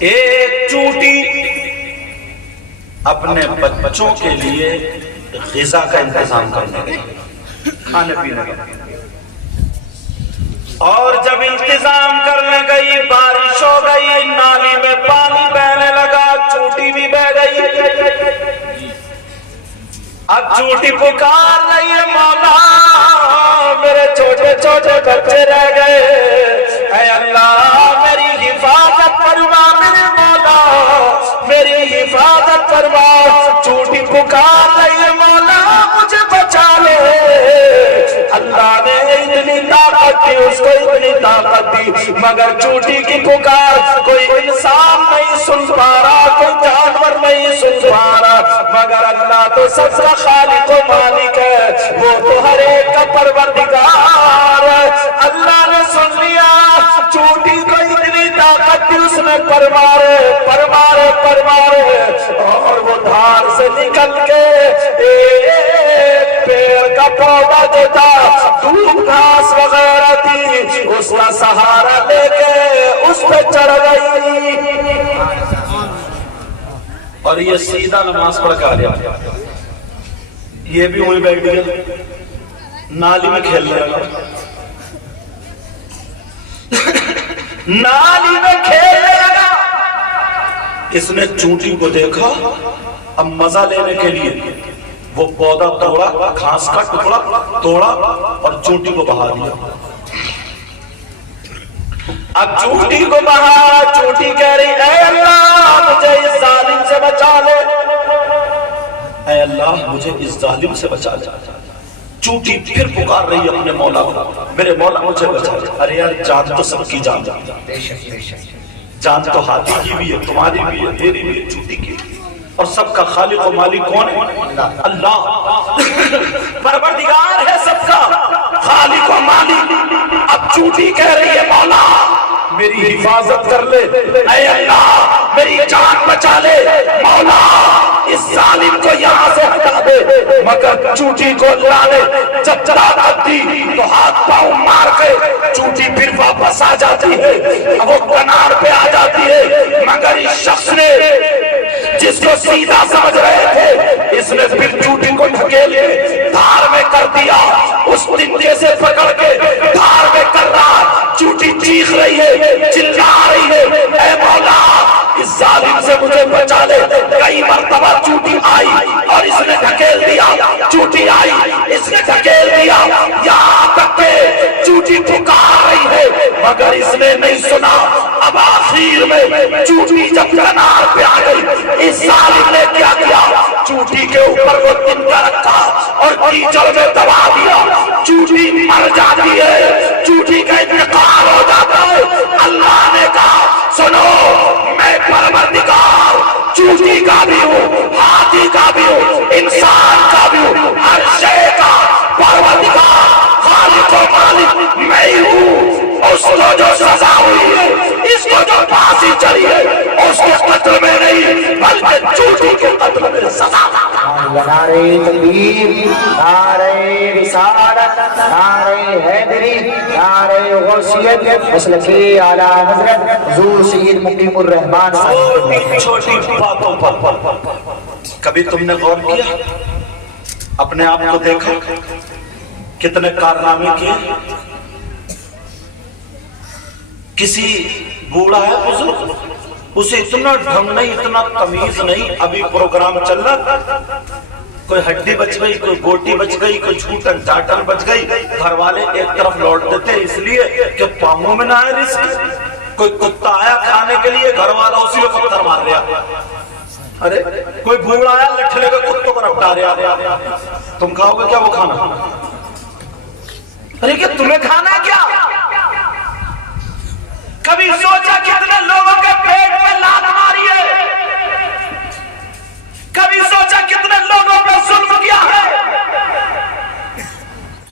ایک چونٹی اپنے بچوں کے لیے غذا کا انتظام کرنے گئی، کھانے پینے کا، اور جب انتظام کرنے گئی بارش ہو گئی، نالی میں پانی بہنے لگا، چونٹی بھی بہ گئی۔ اب چونٹی پکار رہی ہے مولا میرے چھوٹے چھوٹے بچے رہ گئے، اے اللہ میری حفاظت فرما، میرے مولا میری حفاظت فرما۔ چونٹی پکار رہی ہے مولا مجھے بچا لے، اللہ نے اتنی طاقت دی، اس کو اتنی طاقت دی، مگر چونٹی کی پکار کوئی انسان نہیں سن پا رہا، کوئی جانور نہیں سن پا رہا، مگر اللہ تو سب کا خالق و مالک ہے، وہ تو ہر ایک کا پروردگار ہے۔ اللہ نے سن لیا، چونٹی کو اتنی طاقت دی، اس نے پرمارے پرمارے پرمارے، اور وہ دھار سے نکل کے ایک پیڑ کا پودا جو تھا، دھوپ گھاس وغیرہ تھی، اس کا سہارا لے کے اس پہ چڑھ گئی، اور یہ سیدھا نماز پڑھ کر آیا، یہ بھی وہیں بیٹھ گیا، نالی میں کھیل رہا، نالی میں کھیلنے لگا۔ اس نے چونٹی کو دیکھا، اب مزہ لینے کے لیے وہ پودا توڑا، گھاس کا ٹکڑا توڑا اور چونٹی کو بہا دیا۔ اب چونٹی کو بہا، چونٹی کہہ رہی اے اللہ مجھے اس ظالم سے بچا لے، اے اللہ مجھے اس ظالم سے بچا لے۔ چونٹی پھر پکار رہی ہے اپنے مولا کو، میرے مولا مجھے بچا لے۔ ارے یار جان تو سب کی جان، جان تو ہاتھی کی بھی ہے، تمہاری بھی ہے، میری بھی ہے، چونٹی کی، اور سب کا خالق و مالک کون ہے؟ اللہ پروردگار ہے سب کا خالق و مالک۔ اب چونٹی کہہ رہی ہے مولا میری حفاظت کر لے، اے اللہ میری جان بچا لے، مولا اس ظالم کو یہاں سے ہٹا دے۔ مگر چونٹی کو اللہ نے جب طاقت دی تو ہاتھ پاؤں مار کے چونٹی پھر واپس آ جاتی ہے، وہ کنار پہ آ جاتی ہے، مگر اس شخص نے جس کو سیدھا سمجھ رہے تھے، اس نے پھر چونٹی کو ڈھکیل کے دھار میں کر دیا، اس تنکے سے پکڑ کے دھار میں کر رہا، چونٹی چیخ رہی ہے، چلا رہی ہے اے مولا اس ظالم سے مجھے بچا لے۔ کئی مرتبہ چونٹی آئی اور اس نے ڈھکیل دیا، چونٹی آئی اس نے ڈھکیل دیا، یہاں تک کہ چونٹی پکار رہی ہے مگر اس نے نہیں سنا۔ اب آخر میں چونٹی جب کنار پہ آ گئی، اس ظالم نے کیا کیا، چونٹی کے اوپر وہ تنکا رکھا اور کیچڑ میں دبا دیا، چونٹی مر جاتی ہے، چونٹی کا انتقال ہو جاتا ہے۔ اللہ نے کہا سنو میں پروردگار چونٹی کا بھی ہوں، ہاتھی کا بھی ہوں، انسان کا بھی ہوں، ہر شے کا پروردگار خالق و مالک میں ہی ہوں۔ اس کو جو سزا ہوئی ہے، اس کو جو پھانسی چڑھی ہے، اس کے قتل میں نہیں بلکہ چونٹی کے قتل میں سزا۔ نعرہ تکبیر، نعرہ رسالت، نعرہ حیدری، نعرہ غوثیت، مسلکی اعلیٰ حضرت حضور سید مقیم الرحمن چھوٹی چھوٹی باتوں پر کبھی تم نے غور کیا، اپنے آپ کو دیکھا کتنے کارنامے کیے؟ کسی بوڑھا ہے بزرگ، اسے اتنا ڈھنگ نہیں، اتنا تمیز نہیں، ابھی پروگرام چل رہا، کوئی ہڈی بچ گئی، کوئی گوٹی بچ گئی، کوئی چھوٹن ٹاٹن بچ گئی، گھر والے ایک طرف لوٹ دیتے اس لیے کہ پاؤں میں نہ آئے رزق۔ کوئی کتا آیا کھانے کے لیے، گھر والا اسی کو پتھر مار رہا، ارے کوئی بوڑھا آیا لٹھلے کے کتوں کو رپٹا رہا، تم کھاؤ گے کیا وہ کھانا؟ ارے کہ تمہیں کھانا ہے کیا؟ کبھی سوچا کہ